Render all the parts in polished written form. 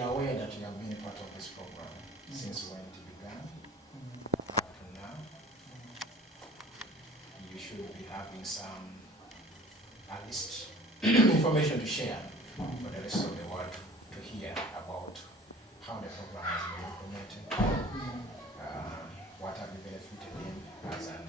we are aware that you have been part of this program since when it began up to now. You should be having some, at least, information to share for the rest of the world to hear about how the program has been implemented, what have you benefited in as an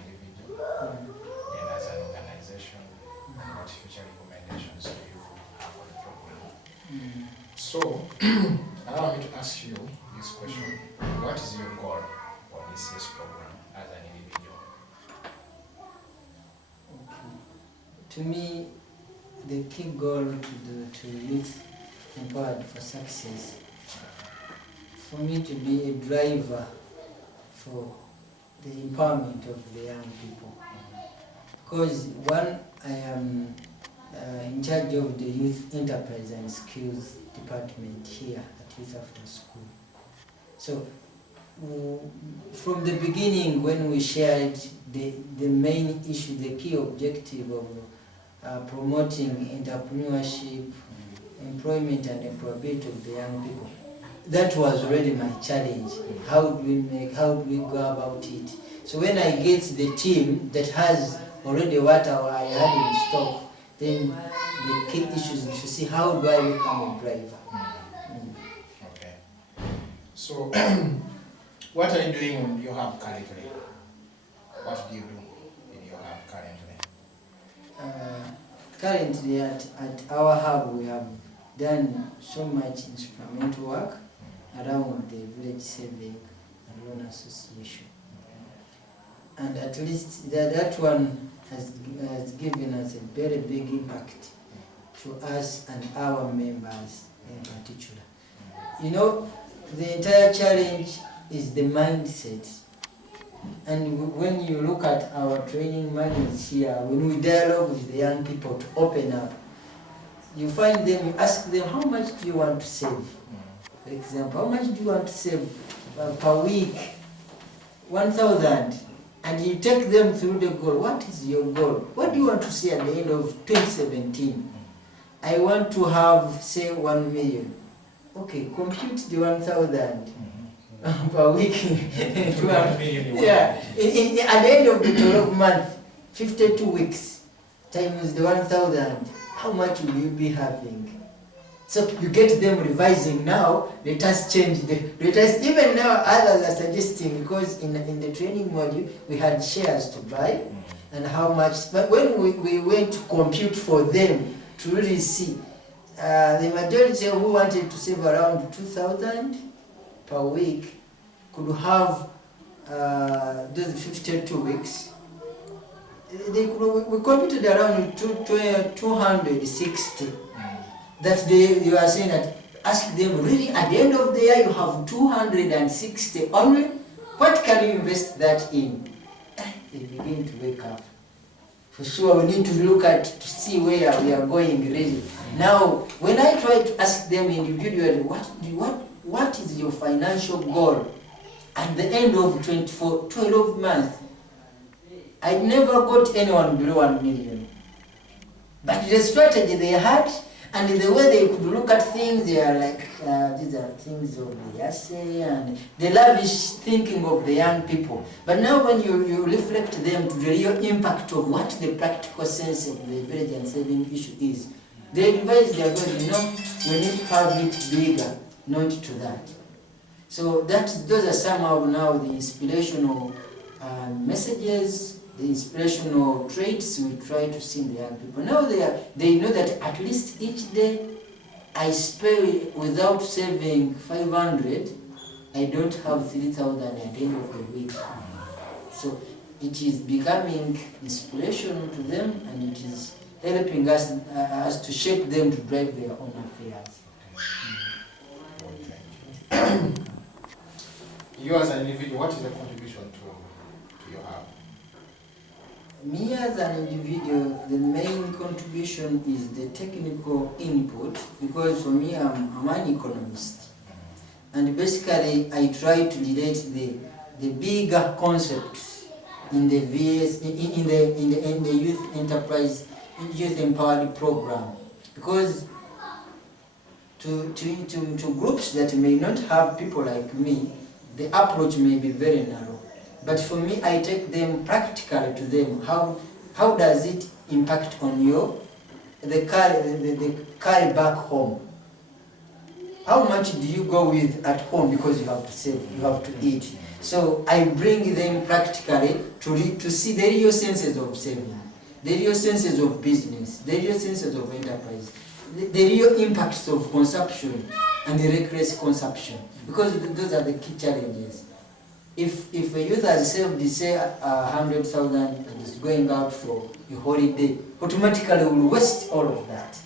individual, and as an organization, and what future recommendations do you have for the program. So, allow me to ask you this question. What is your goal for this year's program as an individual? Okay. To me, the key goal to youth empowered for success, for me to be a driver for the empowerment of the young people. Because one, I am in charge of the Youth Enterprise and Skills Department here at Youth After School. So from the beginning, when we shared the main issue, the key objective of promoting entrepreneurship, employment and employability of the young people, that was already my challenge. How do we go about it? So when I get the team that has already what I had in stock, then the key issues is to see how do I become a driver. Okay. So what are you doing in your hub currently? What do you do in your hub currently? Currently at our hub we have done so much instrumental work around the village saving and loan association. And at least that one has given us a very big impact to us and our members in particular. You know, the entire challenge is the mindset. And when you look at our training manuals here, when we dialogue with the young people to open up, you find them, you ask them, how much do you want to save? For example, how much do you want to save per week? 1,000. And you take them through the goal. What is your goal? What do you want to see at the end of 2017? I want to have, say, 1 million. Okay, compute the 1,000 per week. Yeah. At the end of the 12 month, 52 weeks, times the 1,000, how much will you be having? So you get them revising now, let us change even now others are suggesting, because in the training module we had shares to buy and how much, but when we went to compute for them to really see, the majority who wanted to save around 2,000 per week could have those 52 weeks. We computed around 260. That you are saying that, ask them, really at the end of the year you have 260 only? What can you invest that in? They begin to wake up. For sure we need to look at, to see where we are going really. Now, when I try to ask them individually, what is your financial goal at the end of 12 months? I never got anyone below 1 million. But the strategy they had, and the way they could look at things, they are like, these are things of the YASI and the lavish thinking of the young people. But now when you reflect them to the real impact of what the practical sense of the village and saving issue is, they advise their goals, you know, we need to have it bigger, not to that. So those are some of now the inspirational messages, the inspirational traits we try to see in the young people. Now they know that at least each day I spend without saving 500, I don't have 3,000 at the end of the week. So it is becoming inspirational to them, and it is helping us to shape them to drive their own affairs. You as an individual, what is the contribution to your hub? Me as an individual, the main contribution is the technical input, because for me I'm an economist, and basically I try to relate the bigger concepts in the VS in the youth enterprise, youth empowered program, because to groups that may not have people like me, the approach may be very narrow. But for me, I take them practically to them. How does it impact on the carry back home? How much do you go with at home because you have to save, you have to eat? So I bring them practically to see the real senses of saving, the real senses of business, the real senses of enterprise, the real impacts of consumption and the reckless consumption, because those are the key challenges. If a youth has saved, say, 100,000 and is going out for a holiday, automatically will waste all of that.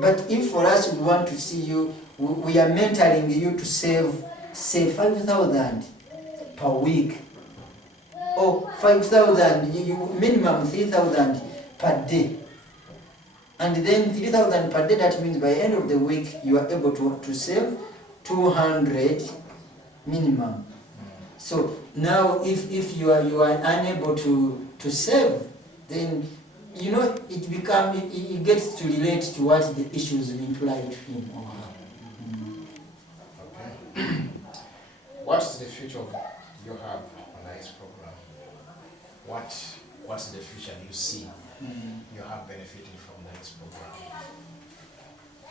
But if for us we want to see you, we are mentoring you to save, say, 5,000 per week, or 5,000, minimum 3,000 per day. And then 3,000 per day, that means by the end of the week, you are able to save 200 minimum. So now if you are unable to save, then it gets to relate to what the issues imply to him or her. Okay. What's the future of you have on YASI program? What's the future you see you have benefiting from the YASI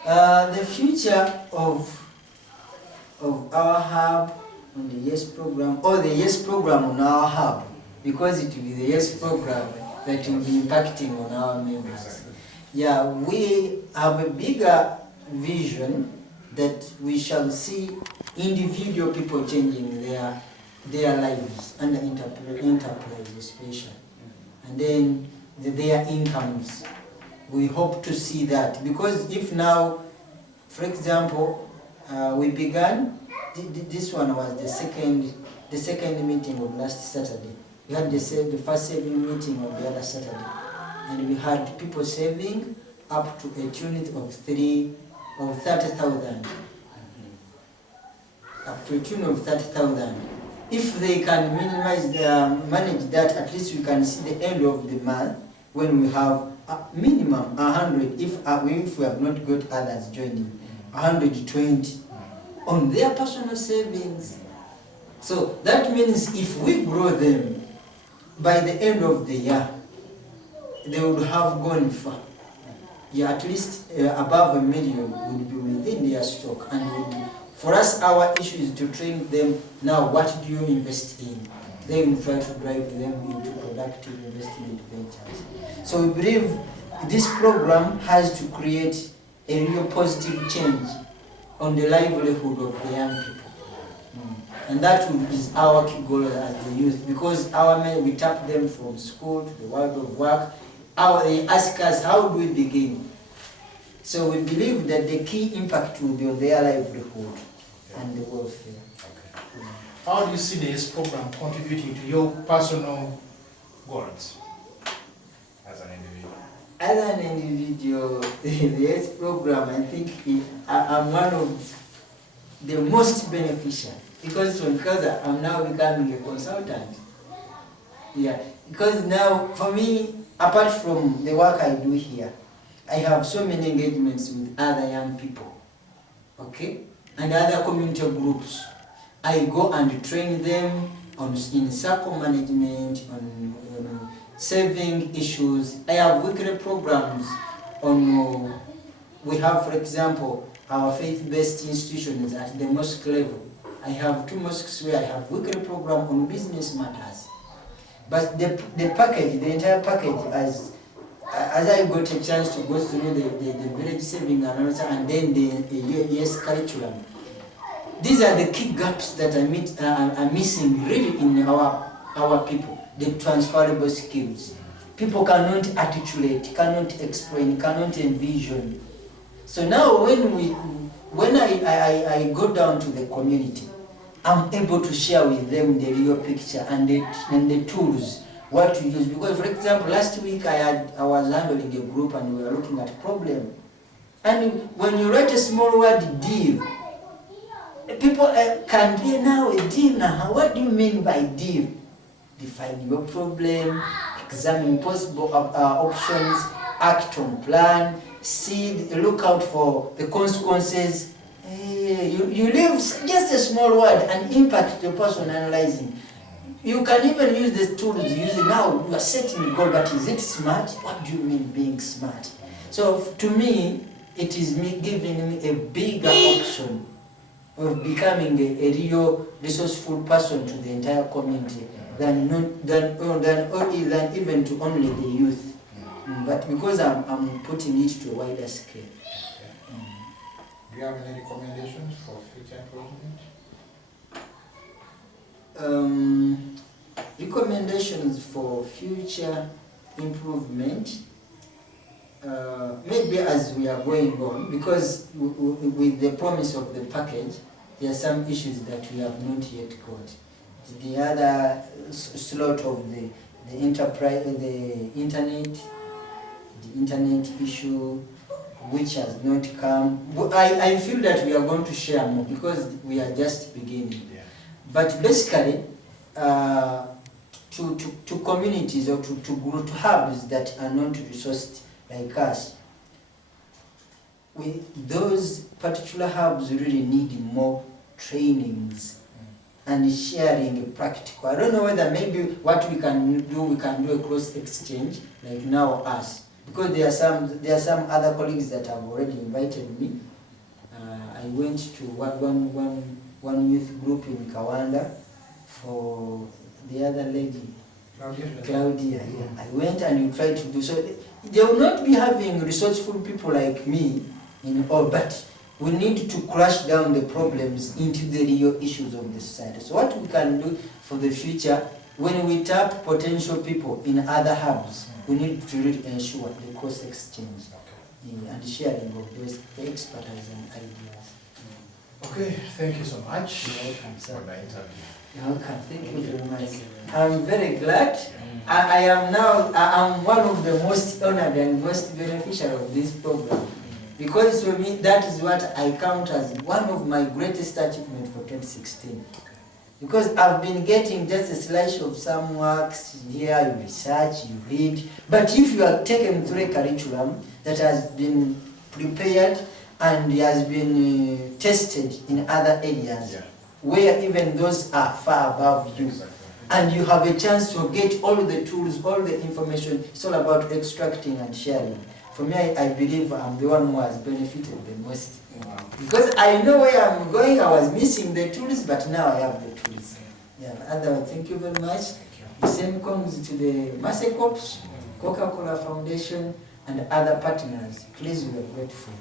program? The future of our hub on the YASI program, or the YASI program on our hub, because it will be the YASI program that will be impacting on our members. Exactly. Yeah, we have a bigger vision that we shall see individual people changing their lives and the enterprise especially, and then their incomes. We hope to see that, because if now, for example, we began, this one was the second meeting of last Saturday. We had the first saving meeting on the other Saturday, and we had people saving up to a tune of 30,000. Up to a tune of 30,000. If they can manage that, at least we can see the end of the month when we have minimum 100. If we have not got others joining, 120 on their personal savings. So that means if we grow them, by the end of the year, they would have gone far. Yeah, at least above 1 million would be within their stock. And for us, our issue is to train them now, what do you invest in? Then we try to drive them into productive investment ventures. So we believe this program has to create a real positive change on the livelihood of the young people. And that is our key goal as the youth, because we tap them from school to the world of work. They ask us, how do we begin? So we believe that the key impact will be on their livelihood and the welfare. Okay. How do you see this program contributing to your personal goals as an individual? As an individual, the YASI program, I think I'm one of the most beneficial, because I'm now becoming a consultant. Yeah, because now for me, apart from the work I do here, I have so many engagements with other young people, okay, and other community groups. I go and train them in circle management, on saving issues. I have weekly programs on, we have, for example, our faith-based institutions at the mosque level. I have 2 mosques where I have weekly program on business matters. But the package, the entire package, as I got a chance to go through the village saving and then the YASI curriculum, these are the key gaps that are missing really in our people. The transferable skills. People cannot articulate, cannot explain, cannot envision. So now when I go down to the community, I'm able to share with them the real picture and the tools, what to use. Because, for example, last week I was handling a group and we were looking at problem. And when you write a small word, deal, people can be now a deal now. What do you mean by deal? Define your problem, examine possible options, act on plan, look out for the consequences. You leave just a small word and impact the person analyzing. You can even use the tools you use it now. You are setting the goal, but is it smart? What do you mean being smart? So to me, it is me giving me a bigger option of becoming a real resourceful person to the entire community than even to only the youth. But because I'm putting it to a wider scale. Do you have any recommendations for future improvement? Recommendations for future improvement, maybe as we are going on, because with the promise of the package, there are some issues that we have not yet got. The other slot of the internet issue, which has not come. I feel that we are going to share more because we are just beginning. Yeah. But basically, to communities or to hubs that are not resourced like us, those particular hubs really need more trainings and sharing practical. I don't know whether maybe what we can do a cross exchange like now us, because there are some other colleagues that have already invited me. I went to one youth group in Kawanda for the other lady, Claudia. Yeah. I went and you tried to do so. They will not be having resourceful people like me in all, but we need to crush down the problems into the real issues of the society. So what we can do for the future, when we tap potential people in other hubs, we need to really ensure the cross exchange and sharing of those expertise and ideas. Okay, thank you so much. You're welcome, sir. For the interview. You're welcome. Thank you very much. I'm very glad. I'm one of the most honored and most beneficial of this program. Because for me, that is what I count as one of my greatest achievements for 2016. Because I've been getting just a slice of some works here, you research, you read. But if you are taken through a curriculum that has been prepared and has been tested in other areas, where even those are far above you, and you have a chance to get all the tools, all the information, it's all about extracting and sharing. For me, I believe I'm the one who has benefited the most. Because I know where I'm going, I was missing the tools, but now I have the tools. Yeah, otherwise, thank you very much. The same comes to the Massey Corps, Coca-Cola Foundation, and other partners. Please, we are grateful.